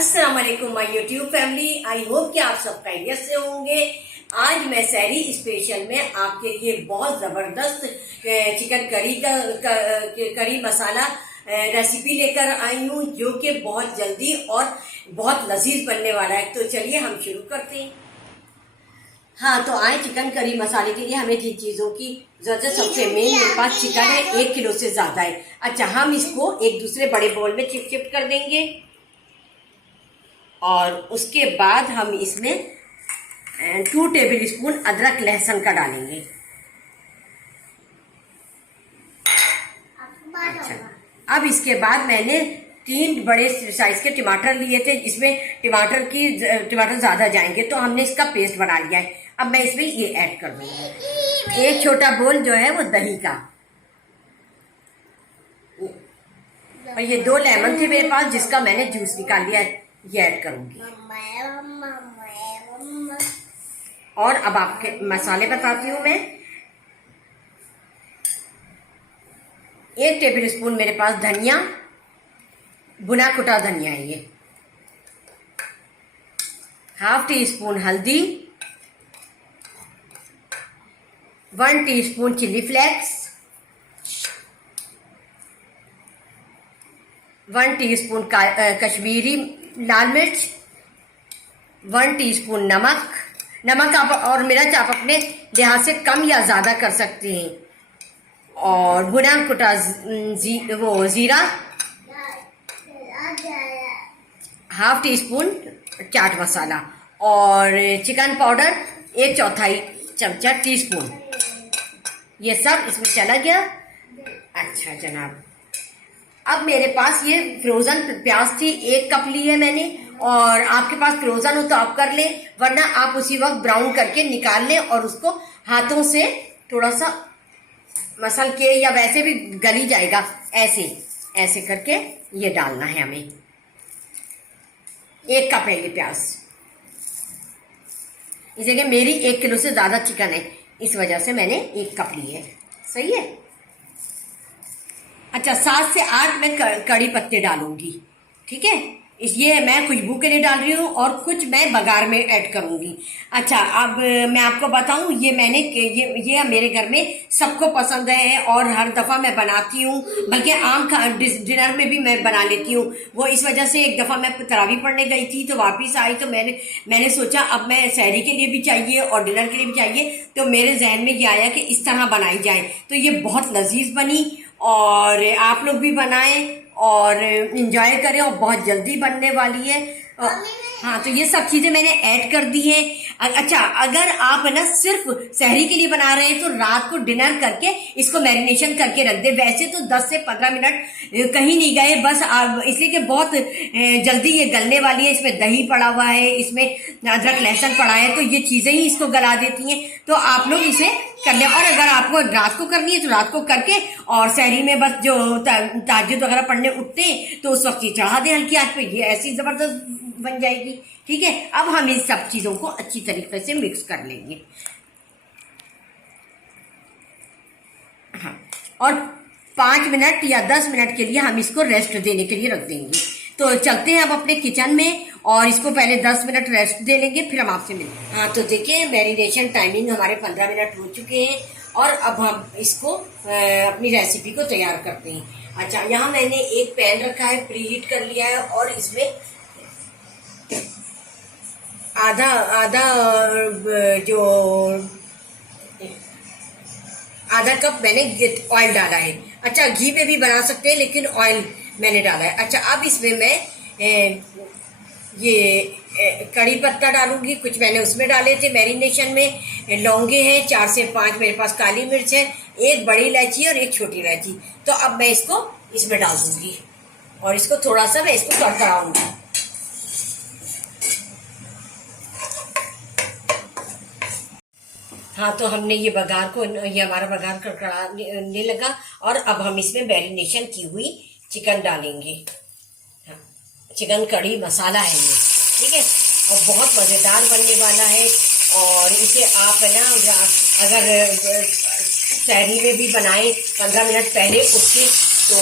अस्सलाम वालेकुम my YouTube family. I hope कि आप सब खैरियत से होंगे। आज मैं सहरी स्पेशल में आपके लिए बहुत जबरदस्त चिकन करी का करी मसाला रेसिपी लेकर आई हूँ, जो कि बहुत जल्दी और बहुत लजीज बनने वाला है। तो चलिए हम शुरू करते हैं। हाँ, तो आए चिकन करी मसाले के लिए हमें जिन चीज़ों की जरूरत, सबसे मेन मेरे पास चिकन है, 1 किलो से ज़्यादा है। अच्छा, हम इसको एक दूसरे बड़े बोल में शिफ्ट कर देंगे और उसके बाद हम इसमें 2 टेबल स्पून अदरक लहसुन का डालेंगे। अच्छा, अब इसके बाद मैंने 3 बड़े साइज के टमाटर लिए थे। इसमें टमाटर ज़्यादा जाएंगे, तो हमने इसका पेस्ट बना लिया है। अब मैं इसमें ये ऐड कर दूंगी। 1 छोटा बोल जो है वो दही का, और ये 2 लेमन थे मेरे पास, जिसका मैंने जूस निकाल लिया है, ये ऐड करूंगी। और अब आपके मसाले बताती हूँ मैं। 1 टेबल स्पून मेरे पास धनिया, भुना कुटा धनिया है ये। 1/2 टीस्पून हल्दी, 1 teaspoon chili flakes, 1 teaspoon Kashmiri लाल मिर्च, 1 टीस्पून नमक आप और मिर्च आप अपने लिहाज से कम या ज़्यादा कर सकते हैं। और भुना कुटा जीरा, 1/2 टीस्पून चाट मसाला, और चिकन पाउडर 1/4 चमचा टीस्पून। ये सब इसमें चला गया। अच्छा जनाब, अब मेरे पास ये फ्रोजन प्याज थी, 1 कप ली है मैंने। और आपके पास फ्रोजन हो तो आप कर लें, वरना आप उसी वक्त ब्राउन करके निकाल लें और उसको हाथों से थोड़ा सा मसल के, या वैसे भी गली जाएगा, ऐसे करके ये डालना है हमें। 1 कप है ये प्याज। इस जगह मेरी 1 किलो से ज्यादा चिकन है, इस वजह से मैंने 1 कप ली है। सही है। अच्छा, 7 से 8 मैं कड़ी पत्ते डालूंगी, ठीक है। ये मैं खुशबू के लिए डाल रही हूँ और कुछ मैं बघार में ऐड करूंगी। अच्छा, अब मैं आपको बताऊं, ये मैंने ये मेरे घर में सबको पसंद है और हर दफ़ा मैं बनाती हूँ, बल्कि आम डिनर में भी मैं बना लेती हूँ। वो इस वजह से एक दफ़ा मैं तरावी पढ़ने गई थी, तो वापस आई तो मैंने सोचा अब मैं सहरी के लिए भी चाहिए और डिनर के लिए भी चाहिए। तो मेरे जहन में ये आया कि इस तरह बनाई जाए, तो ये बहुत लजीज बनी। और आप लोग भी बनाएं और इंजॉय करें, और बहुत जल्दी बनने वाली है। हाँ, तो ये सब चीज़ें मैंने ऐड कर दी हैं। अच्छा, अगर आप ना सिर्फ सहरी के लिए बना रहे हैं तो रात को डिनर करके इसको मैरिनेशन करके रख दे। वैसे तो 10 से 15 मिनट कहीं नहीं गए, बस इसलिए कि बहुत जल्दी ये गलने वाली है। इसमें दही पड़ा हुआ है, इसमें अदरक लहसुन पड़ा है, तो ये चीज़ें ही इसको गला देती हैं। तो आप लोग इसे कर लें, और अगर आपको रात को करनी है तो रात को करके, और सहरी में बस जो तहज्जुद वगैरह पढ़ने उठते हैं तो उस वक्त ये चढ़ा दें हल्की आंच पे, ये ऐसी ज़बरदस्त बन जाएगी। ठीक है, अब हम इन सब चीज़ों को अच्छी तरीके से मिक्स कर लेंगे। हाँ, और 5 मिनट या 10 मिनट के लिए हम इसको रेस्ट देने के लिए रख देंगे। तो चलते हैं अब अपने किचन में, और इसको पहले 10 मिनट रेस्ट दे लेंगे, फिर हम आपसे मिलते हैं। हाँ, तो देखिए मैरिनेशन टाइमिंग हमारे 15 मिनट हो चुके हैं, और अब हम इसको अपनी रेसिपी को तैयार करते हैं। अच्छा, यहाँ मैंने एक पैन रखा है, प्री हीट कर लिया है, और इसमें आधा कप मैंने ऑयल डाला है। अच्छा, घी में भी बना सकते हैं, लेकिन ऑयल मैंने डाला है। अच्छा, अब इसमें मैं ये कड़ी पत्ता डालूंगी। कुछ मैंने उसमें डाले थे मैरिनेशन में। लौंगे हैं 4 से 5 मेरे पास, काली मिर्च है, 1 बड़ी इलायची और 1 छोटी इलायची। तो अब मैं इसको इसमें डाल दूंगी, और इसको थोड़ा सा मैं इसको कड़कड़ाऊंगी। हाँ, तो हमने ये हमारा बघार कड़कड़ाने लगा, और अब हम इसमें मैरिनेशन की हुई चिकन डालेंगे। हाँ, चिकन कड़ी मसाला है ये, ठीक है, और बहुत मज़ेदार बनने वाला है। और इसे आप ना अगर सहरी में भी बनाएं 15 मिनट पहले उठ के, तो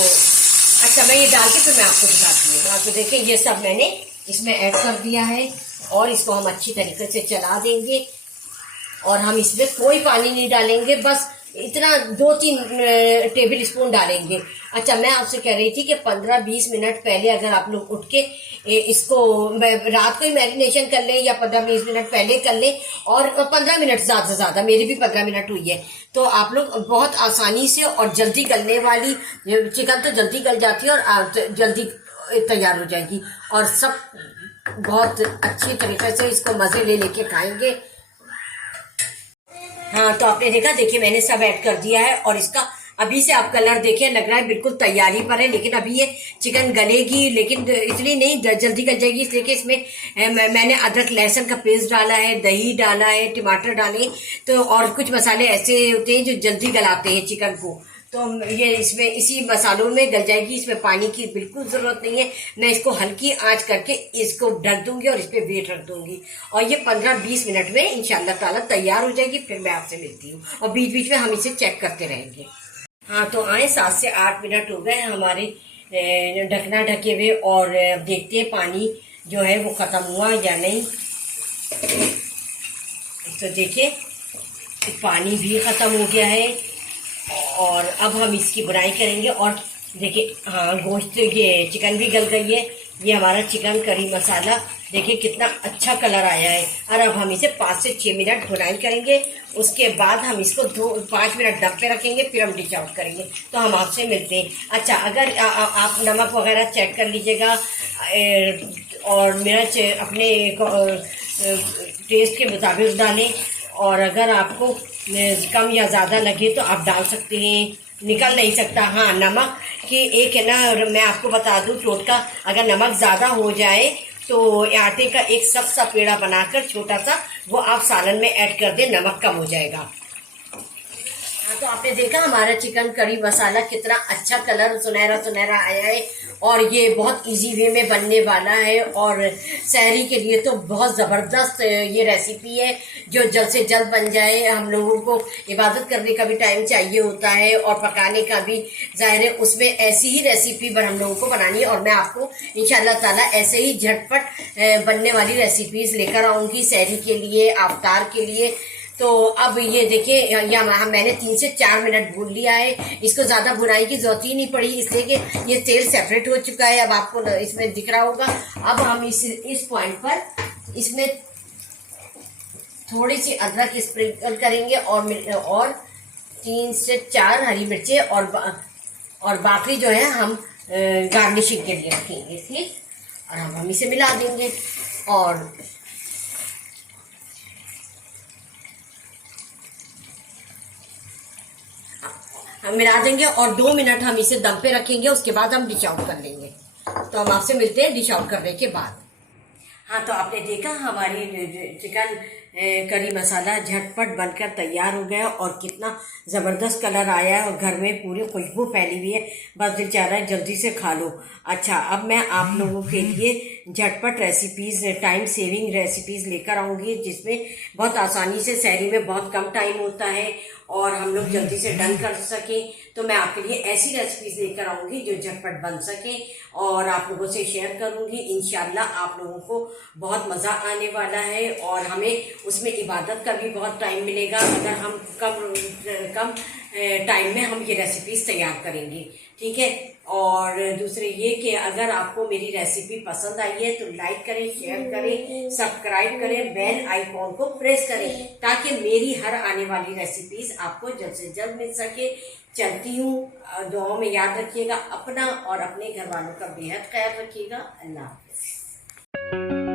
अच्छा मैं ये डाल के फिर मैं आपको दिखाती हूँ। हाँ, तो देखिए ये सब मैंने इसमें ऐड कर दिया है और इसको हम अच्छी तरीके से चला देंगे। और हम इसमें कोई पानी नहीं डालेंगे, बस इतना 2-3 टेबल स्पून डालेंगे। अच्छा, मैं आपसे कह रही थी कि 15-20 मिनट पहले अगर आप लोग उठ के इसको रात को ही मैरिनेशन कर लें या 15-20 मिनट पहले कर लें, और 15 मिनट ज़्यादा से ज़्यादा, मेरी भी 15 मिनट हुई है, तो आप लोग बहुत आसानी से और जल्दी गलने वाली चिकन तो जल्दी गल जाती है और जल्दी तैयार हो जाएगी और सब बहुत अच्छी तरीके से इसको मज़े ले लेके खाएंगे। हाँ, तो आपने देखा, देखिए मैंने सब ऐड कर दिया है और इसका अभी से आप कलर देखिए, लग रहा है बिल्कुल तैयारी पर है, लेकिन अभी ये चिकन गलेगी, लेकिन इसलिए नहीं जल्दी गल जाएगी, इसलिए कि इसमें मैंने अदरक लहसुन का पेस्ट डाला है, दही डाला है, टमाटर डाले, तो और कुछ मसाले ऐसे होते हैं जो जल्दी गलाते हैं चिकन को, तो ये इसमें इसी मसालों में गल जाएगी। इसमें पानी की बिल्कुल ज़रूरत नहीं है। मैं इसको हल्की आंच करके इसको ढक दूंगी और इस पर वेट रख दूंगी और ये 15-20 मिनट में इंशाल्लाह ताला तैयार हो जाएगी। फिर मैं आपसे मिलती हूँ और बीच बीच में हम इसे चेक करते रहेंगे। हाँ, तो आए 7 से 8 मिनट हो गए हमारे ढकना ढके हुए और देखते हैं पानी जो है वो ख़त्म हुआ या नहीं। तो देखिए पानी भी ख़त्म हो गया है और अब हम इसकी बुनाई करेंगे। और देखिए, हाँ, गोश्त ये चिकन भी गल गई है। ये हमारा चिकन करी मसाला देखिए कितना अच्छा कलर आया है। और अब हम इसे 5 से 6 मिनट बुनाई करेंगे। उसके बाद हम इसको 5 मिनट दम पे रखेंगे, फिर हम डिश आउट करेंगे। तो हम आपसे मिलते हैं। अच्छा, अगर आप नमक वगैरह चेक कर लीजिएगा और मिर्च अपने टेस्ट के मुताबिक डालें, और अगर आपको कम या ज़्यादा लगे तो आप डाल सकते हैं, निकल नहीं सकता। हाँ, नमक की एक है ना, मैं आपको बता दूं टोटका, अगर नमक ज़्यादा हो जाए तो आटे का एक सब सा पेड़ा बनाकर छोटा सा वो आप सालन में ऐड कर दें, नमक कम हो जाएगा। हाँ, तो आपने देखा हमारा चिकन करी मसाला कितना अच्छा कलर सुनहरा सुनहरा आया है और ये बहुत इजी वे में बनने वाला है। और सहरी के लिए तो बहुत ज़बरदस्त ये रेसिपी है जो जल्द से जल्द बन जाए। हम लोगों को इबादत करने का भी टाइम चाहिए होता है और पकाने का भी, ज़ाहिर है उसमें ऐसी ही रेसिपी पर हम लोगों को बनानी है। और मैं आपको इंशाल्लाह ताला ऐसे ही झटपट बनने वाली रेसिपीज़ लेकर आऊँगी सहरी के लिए, अफ्तार के लिए। तो अब ये देखिए, यहाँ मैंने 3 से 4 मिनट भून लिया है। इसको ज़्यादा भुनाई की जरूरत ही नहीं पड़ी, इसलिए कि ये तेल सेपरेट हो चुका है। अब आपको इसमें दिख रहा होगा। अब हम इस पॉइंट पर इसमें थोड़ी सी अदरक स्प्रिंकल करेंगे और 3 से 4 हरी मिर्चें और बाकी जो है हम गार्निशिंग के लिए रखेंगे, ठीक। और हम इसे मिला देंगे और हम मिला देंगे और 2 मिनट हम इसे दम पे रखेंगे। उसके बाद हम डिश आउट कर लेंगे। तो हम आपसे मिलते हैं डिश आउट करने के बाद। हाँ, तो आपने देखा हमारी चिकन करी मसाला झटपट बनकर तैयार हो गया और कितना ज़बरदस्त कलर आया है और घर में पूरी खुशबू फैली हुई है। बस दिल चाह रहा है जल्दी से खा लो। अच्छा, अब मैं आप लोगों के लिए झटपट रेसिपीज़, टाइम सेविंग रेसिपीज़ लेकर आऊँगी जिसमें बहुत आसानी से, सहरी में बहुत कम टाइम होता है और हम लोग जल्दी से डन कर सकें। तो मैं आपके लिए ऐसी रेसिपीज़ लेकर आऊँगी जो झटपट बन सके और आप लोगों से शेयर करूँगी। इंशाल्लाह आप लोगों को बहुत मज़ा आने वाला है और हमें उसमें इबादत का भी बहुत टाइम मिलेगा अगर हम कम टाइम में हम ये रेसिपीज़ तैयार करेंगे, ठीक है। और दूसरे ये कि अगर आपको मेरी रेसिपी पसंद आई है तो लाइक करें, शेयर करें, सब्सक्राइब करें, बेल आइकॉन को प्रेस करें ताकि मेरी हर आने वाली रेसिपीज़ आपको जल्द से जल्द मिल सके। चलती हूँ, दुआओं में याद रखिएगा अपना और अपने घर वालों का बेहद ख्याल रखिएगा। अल्लाह हाफ़िज़।